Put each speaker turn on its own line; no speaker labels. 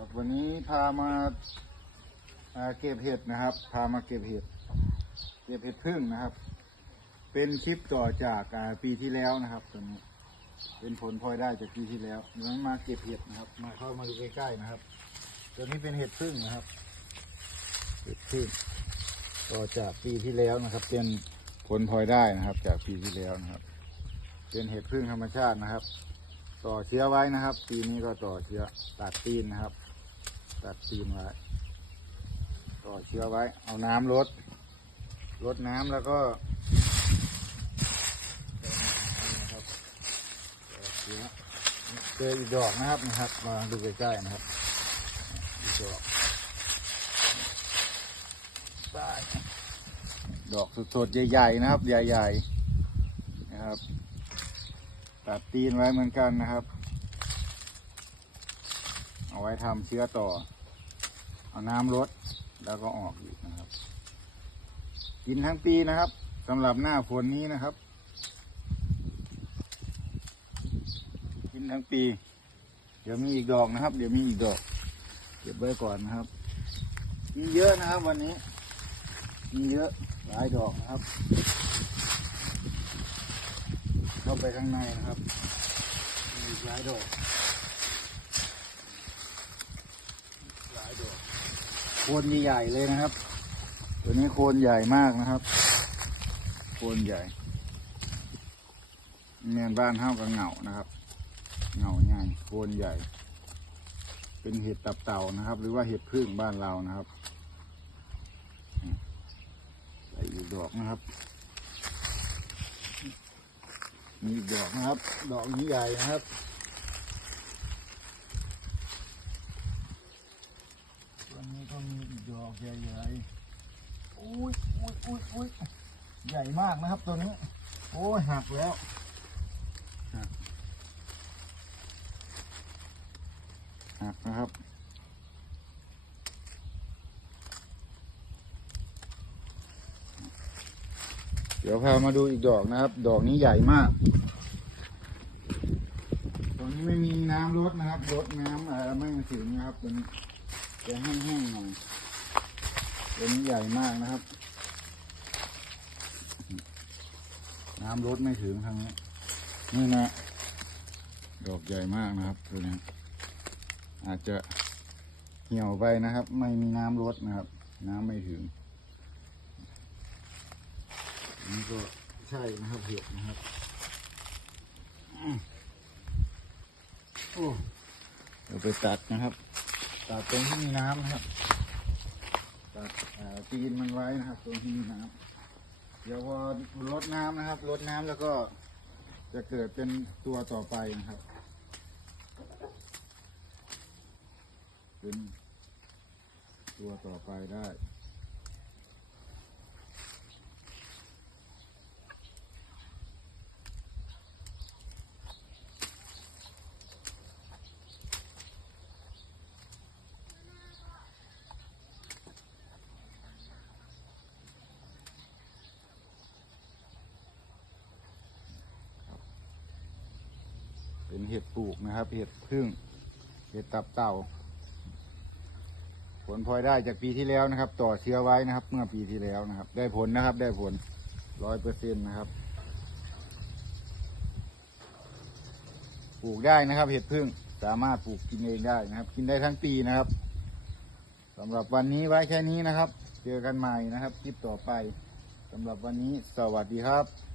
ครับวันนี้พามาาเก็บเห็ดนะครับ พามาเก็บเห็ด เก็บเห็ดพึ่งนะครับ เป็นคลิปต่อจากาปีที่แล้วนะครับตัวนี้เป็นผลพลอยได้จากปีที่แล้วเมื่อมาเก็บเห็ดนะครับ มาเข้ามาดูใกล้ๆนะครับ ตัวนี้เป็นเห็ดพึ่งนะครับ เห็ดพึ่งต่อจากปีที่แล้วนะครับ เป็นผลพลอยได้นะครับ จากปีที่แล้วนะครับ เป็นเห็ดพึ่งธรรมชาตินะครับ ต่อเชื้อไว้นะครับ ปีนี้ก็ต่อเชื้อตัดตีนนะครับ ตัดตีนไว้ต่อเชื้อไว้ เอาน้ำลดลดน้ำแล้วก็เชือเจออีกดอกนะครับนะครับ มาดูใกล้ๆนะครับอีกดอกได้ดอกสดๆใหญ่ๆนะครับ ใหญ่ๆนะครับตัดตีนไว้เหมือนกันนะครับ เอาไว้ทำเชื้อต่อ เอาน้ำลดแล้วก็ออกอีกนะครับ กินทั้งปีนะครับสำหรับหน้าฝนนี้นะครับ กินทั้งปี เดี๋ยวมีอีกดอกนะครับ เดี๋ยวมีอีกดอก เก็บไว้ก่อนนะครับ มีเยอะนะครับวันนี้ มีเยอะหลายดอกนะครับ เข้าไปข้างในนะครับมีหลายดอก หลายดอก โคนใหญ่ๆเลยนะครับ ตัวนี้โคนใหญ่มากนะครับ โคนใหญ่แมนบ้านเฮากับเหงานะครับเหงาใหญ่โคนใหญ่ เป็นเห็ดตับเต่านะครับ หรือว่าเห็ดพึ่งบ้านเรานะครับใส่อีกดอกนะครับมีดอกนะครับ ดอกนี้ใหญ่นะครับ ตัวนี้ก็มีอีก ดอกใหญ่ๆอุ้ยอุ้ยอุ้ยอุ้ยใหญ่มากนะครับตัวนี้ โอ้ยหักแล้วหักนะครับเดี๋ยวพามาดูอีกดอกนะครับ ดอกนี้ใหญ่มาก ตรงนี้ไม่มีน้ำรดนะครับ รดน้ำเออไม่ถึงนะครับตัวนี้ จะแห้งๆหน่อยตัวนี้ใหญ่มากนะครับ น้ำรดไม่ถึงทางนี้นี่นะ ดอกใหญ่มากนะครับตัวนี้อาจจะเหี่ยวไปนะครับ ไม่มีน้ำรดนะครับ น้ำไม่ถึงนี่ก็ใช่นะครับเห็ดนะครับโอ้เดี๋ยวไปตัดนะครับ ตัดตรงที่มีน้ำนะครับตัดจีนมันไว้นะครับ ตรงที่มีน้ำเดี๋ยวพอลดน้ำนะครับลดน้ำแล้วก็จะเกิดเป็นตัวต่อไปนะครับเป็นตัวต่อไปได้ เป็นเห็ดปลูกนะครับ เห็ดพึ่ง เห็ดตับเต่า ผลพลอยได้จากปีที่แล้วนะครับ ต่อเชื้อไว้นะครับ เมื่อปีที่แล้วนะครับ ได้ผลนะครับ ได้ผลร้อยเปอร์เซ็นต์นะครับ ปลูกได้นะครับ เห็ดพึ่งสามารถปลูกกินเองได้นะครับ กินได้ทั้งปีนะครับสำหรับวันนี้ไว้แค่นี้นะครับ เจอกันใหม่นะครับคลิปต่อไปสำหรับวันนี้สวัสดีครับ